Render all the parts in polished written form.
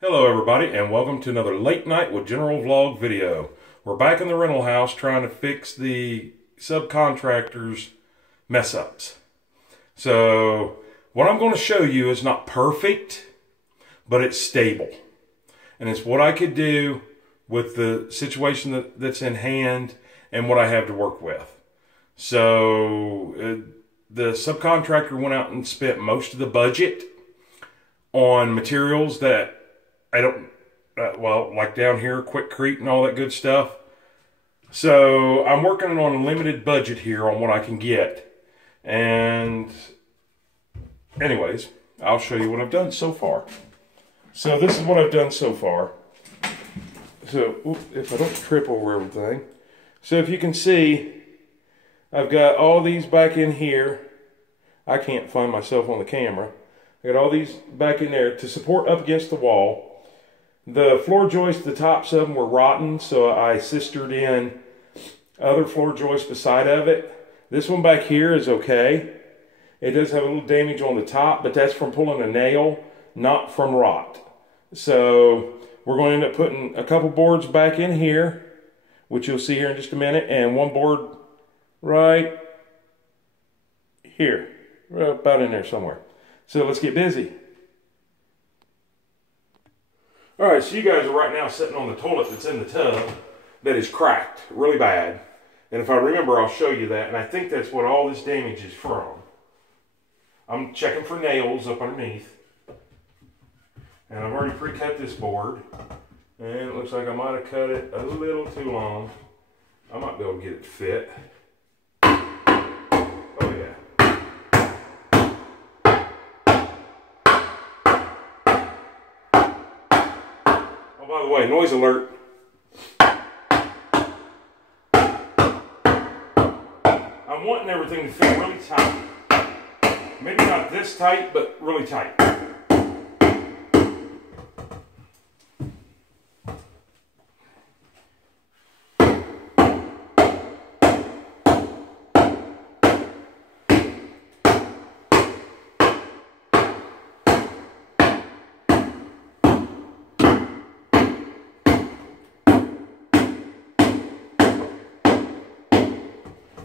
Hello everybody, and welcome to another late night with general vlog video. We're back in the rental house trying to fix the subcontractors' mess ups. So what I'm going to show you is not perfect, but it's stable. And it's what I could do with the situation that's in hand and what I have to work with. So the subcontractor went out and spent most of the budget on materials that I don't, well, like down here, Quickcrete and all that good stuff. So I'm working on a limited budget here on what I can get. And anyways, I'll show you what I've done so far. So this is what I've done so far. So if I don't trip over everything. So if you can see, I've got all these back in here. I can't find myself on the camera. I got all these back in there to support up against the wall. The floor joists, the tops of them were rotten, so I sistered in other floor joists beside of it. This one back here is okay. It does have a little damage on the top, but that's from pulling a nail, not from rot. So we're going to end up putting a couple boards back in here, which you'll see here in just a minute, and one board right here, about in there somewhere. So let's get busy. Alright, so you guys are right now sitting on the toilet that's in the tub that is cracked really bad. And if I remember, I'll show you that. And I think that's what all this damage is from. I'm checking for nails up underneath. And I've already pre-cut this board. And it looks like I might have cut it a little too long. I might be able to get it to fit. Oh yeah. By the way, noise alert. I'm wanting everything to fit really tight. Maybe not this tight, but really tight.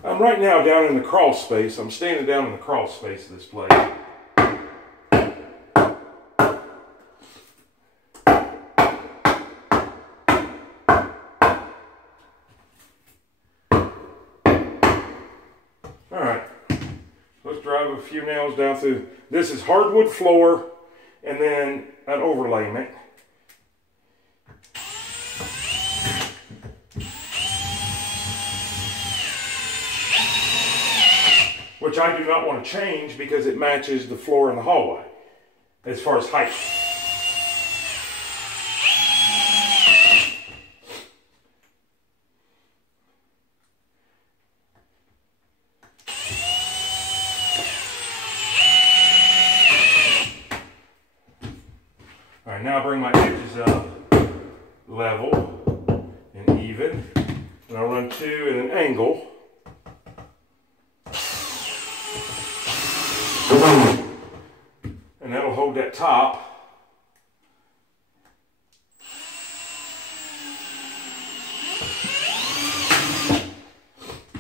I'm right now down in the crawl space. I'm standing down in the crawl space of this place. Alright, let's drive a few nails down through. This is hardwood floor and then an overlayment. Which I do not want to change because it matches the floor in the hallway as far as height. All right, now I bring my edges up level and even, and I'll run two at an angle. And that'll hold that top.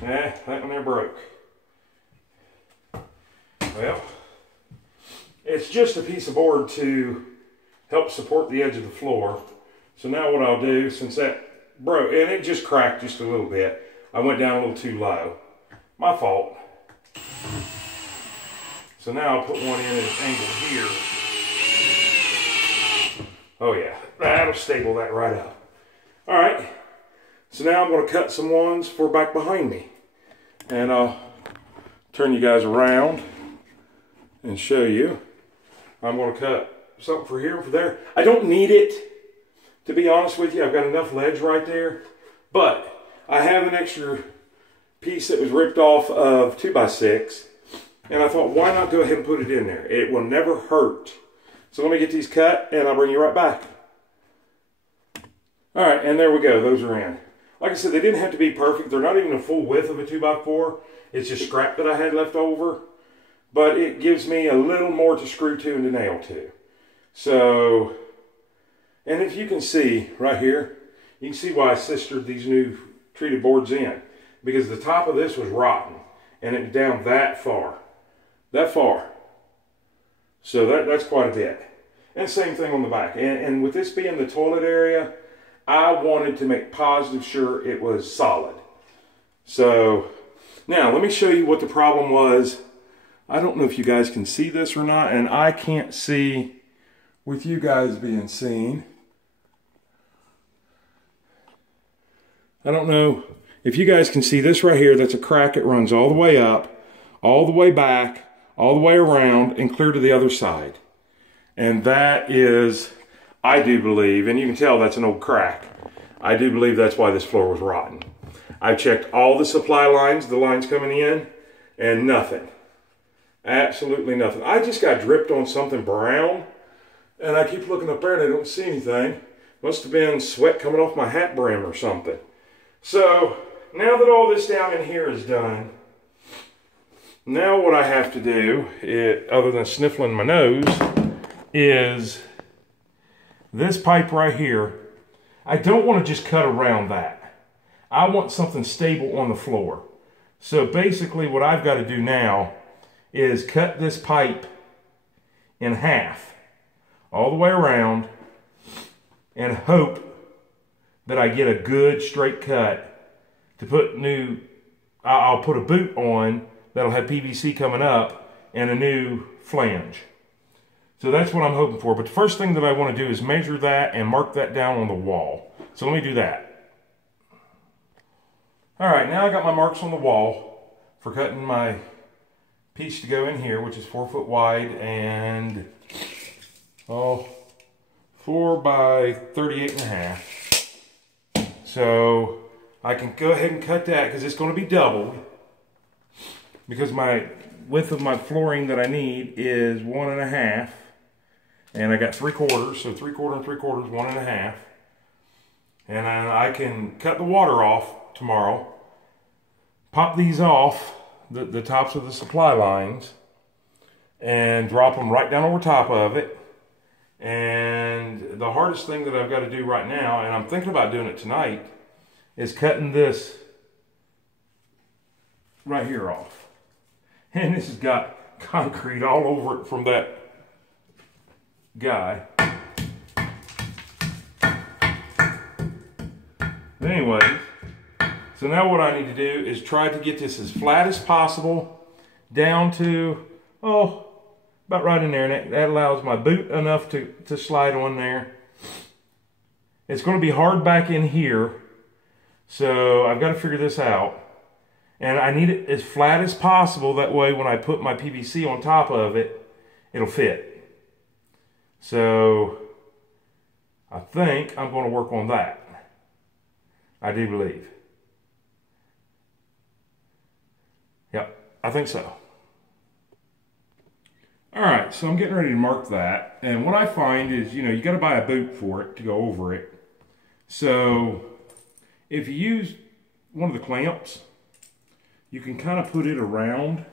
That one there broke. Well, it's just a piece of board to help support the edge of the floor. So now what I'll do, since that broke, and it just cracked just a little bit, I went down a little too low. My fault. So now I'll put one in at an angle here. Oh yeah, that'll stable that right up. All right, so now I'm going to cut some ones for back behind me. And I'll turn you guys around and show you. I'm going to cut something for here and for there. I don't need it, to be honest with you. I've got enough ledge right there. But I have an extra piece that was ripped off of 2x6. And I thought, why not go ahead and put it in there? It will never hurt. So let me get these cut, and I'll bring you right back. All right, and there we go. Those are in. Like I said, they didn't have to be perfect. They're not even a full width of a 2x4. It's just scrap that I had left over. But it gives me a little more to screw to and to nail to. So And if you can see right here, you can see why I sistered these new treated boards in. Because the top of this was rotten. And it was down that far. That far. So that's quite a bit. And same thing on the back. And with this being the toilet area, I wanted to make positive sure it was solid. So now let me show you what the problem was. I don't know if you guys can see this or not, and I can't see with you guys being seen. I don't know if you guys can see this right here. That's a crack. It runs all the way up, all the way back, all the way around, and clear to the other side. And that is, I do believe, and you can tell that's an old crack. I do believe that's why this floor was rotten. I checked all the supply lines, the lines coming in, and nothing. Absolutely nothing. I just got dripped on something brown, and I keep looking up there and I don't see anything. Must have been sweat coming off my hat brim or something. So, now that all this down in here is done, now what I have to do, other than sniffling my nose, is this pipe right here. I don't want to just cut around that. I want something stable on the floor. So basically what I've got to do now is cut this pipe in half all the way around and hope that I get a good straight cut to put new, I'll put a boot on that'll have PVC coming up and a new flange. So that's what I'm hoping for. But the first thing that I want to do is measure that and mark that down on the wall. So let me do that. All right, now I got my marks on the wall for cutting my piece to go in here, which is 4 foot wide and 4 by 38 and a half. So I can go ahead and cut that because it's going to be doubled, because my width of my flooring that I need is 1.5, and I got 3/4, so 3/4 and 3/4, 1.5. And I can cut the water off tomorrow, pop these off, the tops of the supply lines, and drop them right down over top of it. And the hardest thing that I've got to do right now, and I'm thinking about doing it tonight, is cutting this right here off. And this has got concrete all over it from that guy. Anyway, so now what I need to do is try to get this as flat as possible down to, about right in there. And that allows my boot enough to slide on there. It's going to be hard back in here, so I've got to figure this out. And I need it as flat as possible, that way when I put my PVC on top of it, it'll fit. So I think I'm going to work on that. I do believe. Yep, I think so. All right, so I'm getting ready to mark that. And what I find is, you got to buy a boot for it to go over it. So if you use one of the clamps, you can kind of put it around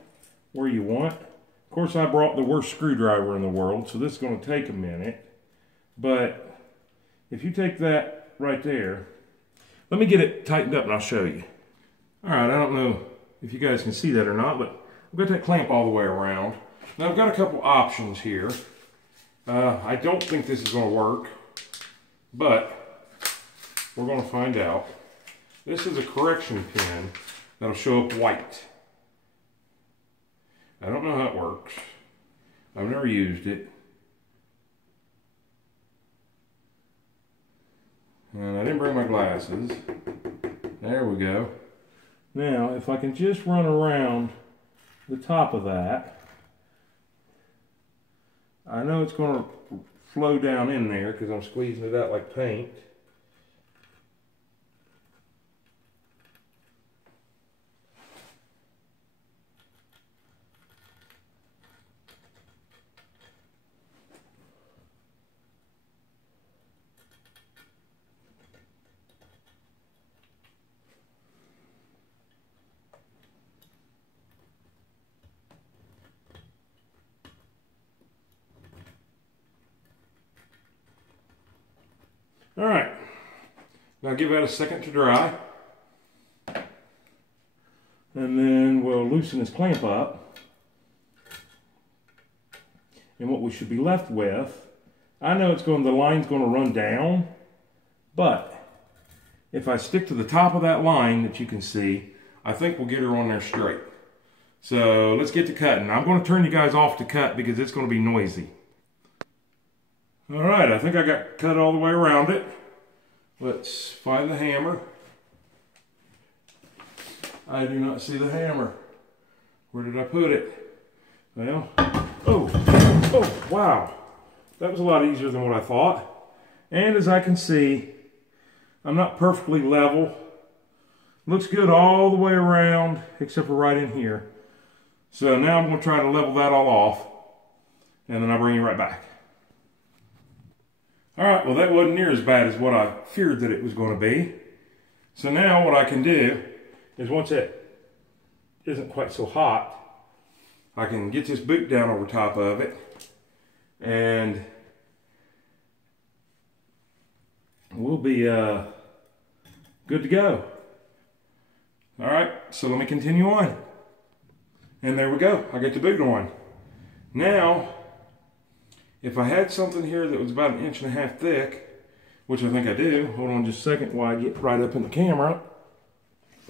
where you want. Of course, I brought the worst screwdriver in the world, so this is going to take a minute. But if you take that right there, let me get it tightened up and I'll show you. All right, I don't know if you guys can see that or not, but I've got that clamp all the way around. Now I've got a couple options here. I don't think this is going to work, but we're going to find out. This is a correction pin that'll show up white. I don't know how it works. I've never used it. And I didn't bring my glasses. There we go. Now, if I can just run around the top of that, I know it's going to flow down in there because I'm squeezing it out like paint. All right, now give that a second to dry. And then we'll loosen this clamp up. And what we should be left with, I know the line's going to run down, but if I stick to the top of that line that you can see, I think we'll get her on there straight. So let's get to cutting. I'm going to turn you guys off to cut because it's going to be noisy. All right, I think I got cut all the way around it. Let's find the hammer. I do not see the hammer. Where did I put it? Well, oh, wow. That was a lot easier than what I thought. And as I can see, I'm not perfectly level. Looks good all the way around, except for right in here. So now I'm going to try to level that all off, and then I'll bring you right back. All right, well, that wasn't near as bad as what I feared that it was going to be. So now what I can do is once it isn't quite so hot, I can get this boot down over top of it, and we'll be good to go. All right, so let me continue on. And there we go, I get the boot on. Now, if I had something here that was about 1.5 inches thick, which I think I do, hold on just a second while I get right up in the camera.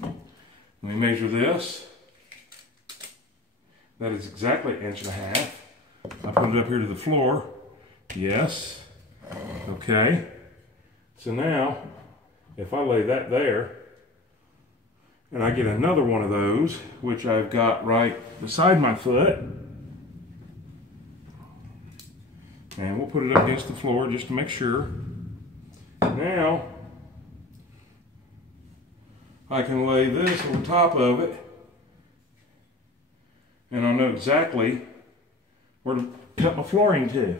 Let me measure this. That is exactly 1.5 inches. I put it up here to the floor. Yes. Okay. So now, if I lay that there, and I get another one of those, which I've got right beside my foot, and we'll put it up against the floor just to make sure. Now, I can lay this on top of it, and I'll know exactly where to cut my flooring to.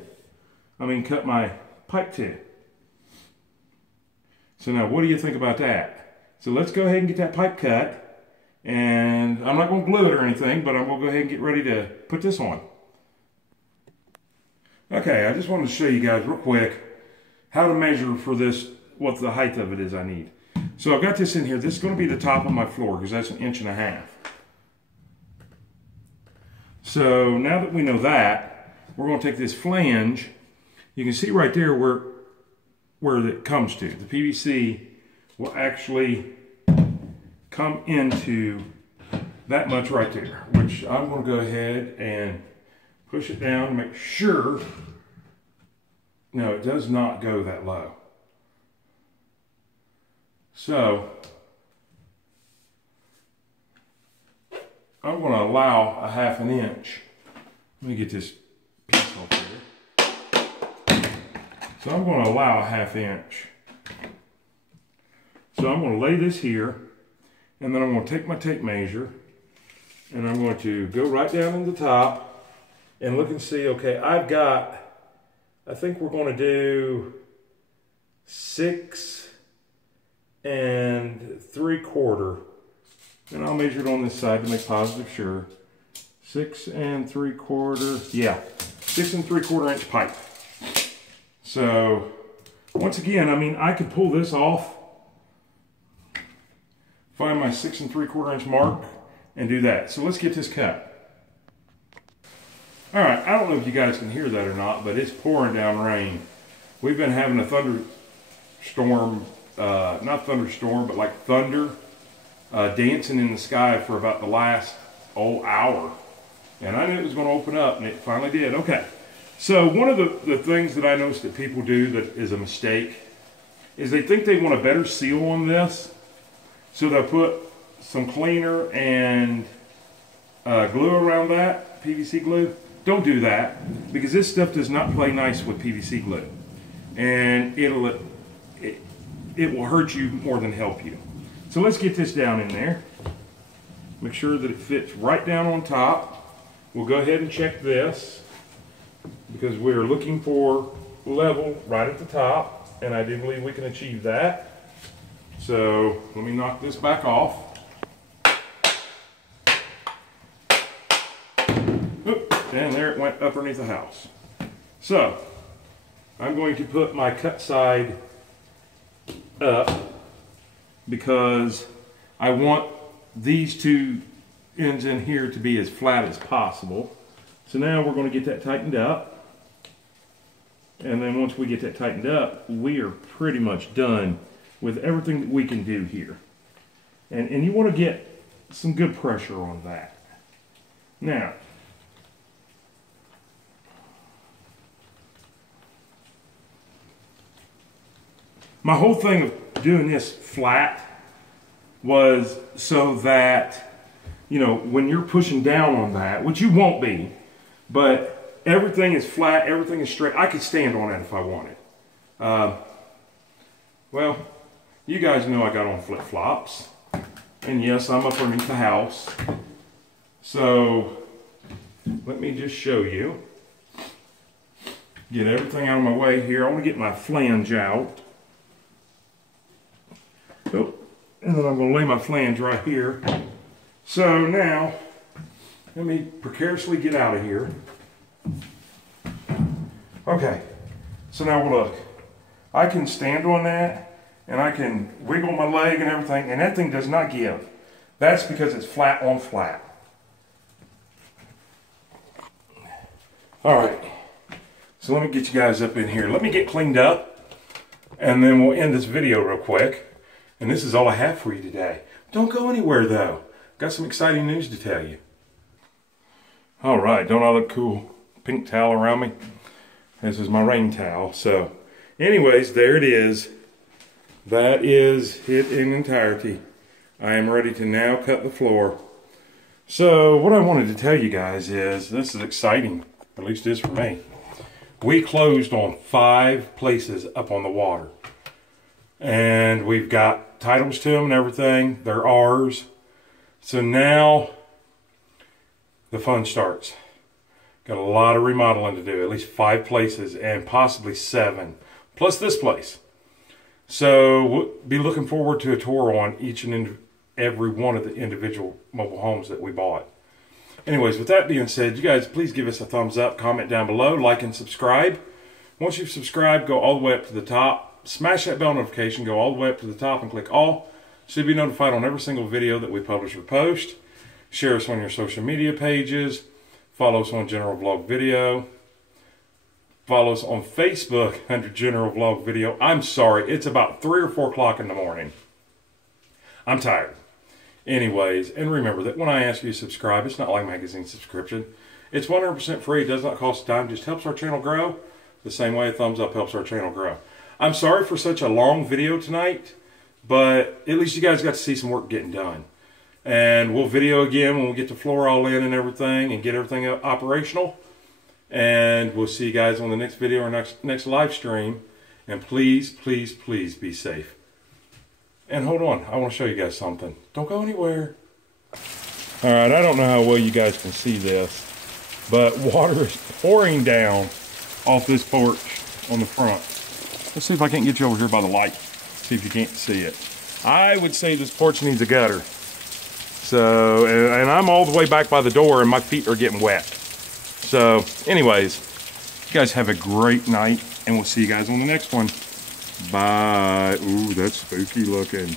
Cut my pipe to. So now, what do you think about that? So let's go ahead and get that pipe cut, and I'm not going to glue it or anything, but I'm going to go ahead and get ready to put this on. Okay, I just wanted to show you guys real quick how to measure for this, what the height of it is I need. So I've got this in here. This is going to be the top of my floor because that's 1.5 inches. So now that we know that, we're going to take this flange. You can see right there where it comes to. The PVC will actually come into that much right there, which I'm going to go ahead and push it down to make sure. No, it does not go that low. So I'm going to allow a 1/2 inch. Let me get this piece off here. So I'm going to allow a 1/2 inch. So I'm going to lay this here, and then I'm going to take my tape measure, and I'm going to go right down in the top and look and see, okay, I think we're going to do 6 3/4. And I'll measure it on this side to make positive sure. 6 3/4, yeah, 6 3/4 inch pipe. So once again, I could pull this off, find my 6 3/4 inch mark, and do that. So let's get this cut. All right, I don't know if you guys can hear that or not, but it's pouring down rain. We've been having a thunderstorm, not thunderstorm, but like thunder dancing in the sky for about the last hour. And I knew it was going to open up, and it finally did. Okay, so one of the things that I noticed that people do that is a mistake is they think they want a better seal on this. So they'll put some cleaner and glue around that, PVC glue. Don't do that, because this stuff does not play nice with PVC glue. And it will hurt you more than help you. So let's get this down in there. Make sure that it fits right down on top. We'll go ahead and check this, because we're looking for level right at the top, and I do believe we can achieve that. So let me knock this back off. Oop, and there it went up underneath the house. So I'm going to put my cut side up because I want these two ends in here to be as flat as possible. So now we're going to get that tightened up. And then once we get that tightened up, we are pretty much done with everything that we can do here. And you want to get some good pressure on that. Now, my whole thing of doing this flat was so that, you know, when you're pushing down on that, which you won't be, but everything is flat, everything is straight. I could stand on it if I wanted. Well, you guys know I got on flip-flops. And yes, I'm up underneath the house. So, let me just show you. Get everything out of my way here. I want to get my flange out. Oh, and then I'm going to lay my flange right here. So now, let me precariously get out of here. Okay, so now look. I can stand on that, and I can wiggle my leg and everything, and that thing does not give. That's because it's flat on flat. All right, so let me get you guys up in here. Let me get cleaned up, and then we'll end this video real quick. And this is all I have for you today. Don't go anywhere, though. Got some exciting news to tell you. All right, don't I look cool? Pink towel around me. This is my rain towel. So, anyways, there it is. That is it in entirety. I am ready to now cut the floor. So, what I wanted to tell you guys is, this is exciting. At least it is for me. We closed on 5 places up on the water. And we've got titles to them and everything. They're ours. So now the fun starts. Got a lot of remodeling to do. At least 5 places and possibly 7. Plus this place. So we'll be looking forward to a tour on each and every one of the individual mobile homes that we bought. Anyways, with that being said, you guys please give us a thumbs up, comment down below, like and subscribe. Once you've subscribed, go all the way up to the top. Smash that bell notification, go all the way up to the top and click all. So you'll be notified on every single video that we publish or post. Share us on your social media pages. Follow us on General Vlog Video. Follow us on Facebook under General Vlog Video. I'm sorry, it's about 3 or 4 o'clock in the morning. I'm tired. Anyways, and remember that when I ask you to subscribe, it's not like magazine subscription. It's 100% free. It does not cost a dime. Just helps our channel grow. The same way a thumbs up helps our channel grow. I'm sorry for such a long video tonight, but at least you guys got to see some work getting done. And we'll video again when we get the floor all in and everything and get everything operational. And we'll see you guys on the next video or next live stream. And please, please, please be safe. And hold on, I want to show you guys something. Don't go anywhere. All right, I don't know how well you guys can see this, but water is pouring down off this porch on the front. Let's see if I can't get you over here by the light. See if you can't see it. I would say this porch needs a gutter. So, and I'm all the way back by the door and my feet are getting wet. So, anyways, you guys have a great night and we'll see you guys on the next one. Bye. Ooh, that's spooky looking.